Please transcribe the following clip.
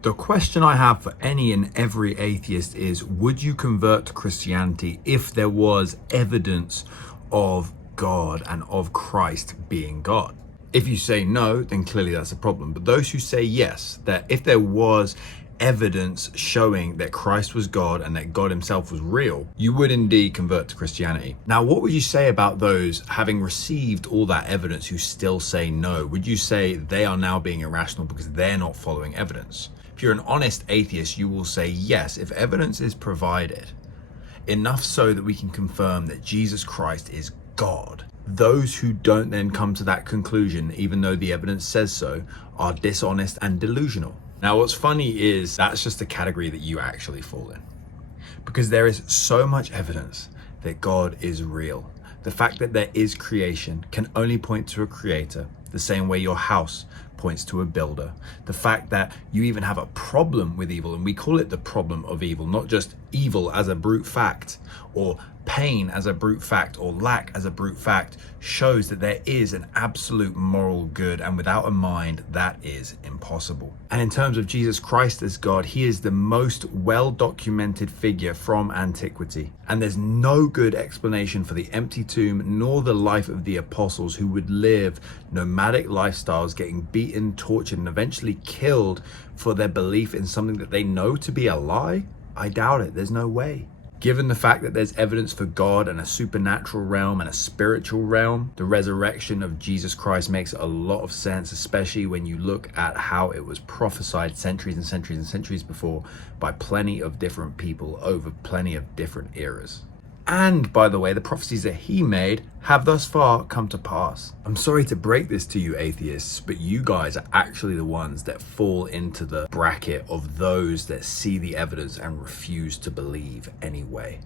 The question I have for any and every atheist is, would you convert to Christianity if there was evidence of God and of Christ being God? If you say no, then clearly that's a problem. But those who say yes, that if there was evidence showing that Christ was God and that God himself was real, you would indeed convert to Christianity. Now, what would you say about those having received all that evidence who still say no? Would you say they are now being irrational because they're not following evidence? If you're an honest atheist, you will say yes, if evidence is provided, enough so that we can confirm that Jesus Christ is God. Those who don't then come to that conclusion, even though the evidence says so, are dishonest and delusional. Now, what's funny is that's just a category that you actually fall in, because there is so much evidence that God is real. The fact that there is creation can only point to a creator, the same way your house points to a builder. The fact that you even have a problem with evil, and we call it the problem of evil, not just evil as a brute fact, or pain as a brute fact, or lack as a brute fact, shows that there is an absolute moral good, and without a mind, that is impossible. And in terms of Jesus Christ as God, he is the most well-documented figure from antiquity. And there's no good explanation for the empty tomb, nor the life of the apostles who would live nomadic lifestyles, getting beaten, tortured, and eventually killed for their belief in something that they know to be a lie. I doubt it. There's no way. Given the fact that there's evidence for God and a supernatural realm and a spiritual realm, the resurrection of Jesus Christ makes a lot of sense, especially when you look at how it was prophesied centuries and centuries and centuries before by plenty of different people over plenty of different eras. And by the way, the prophecies that he made have thus far come to pass. I'm sorry to break this to you atheists, but you guys are actually the ones that fall into the bracket of those that see the evidence and refuse to believe anyway.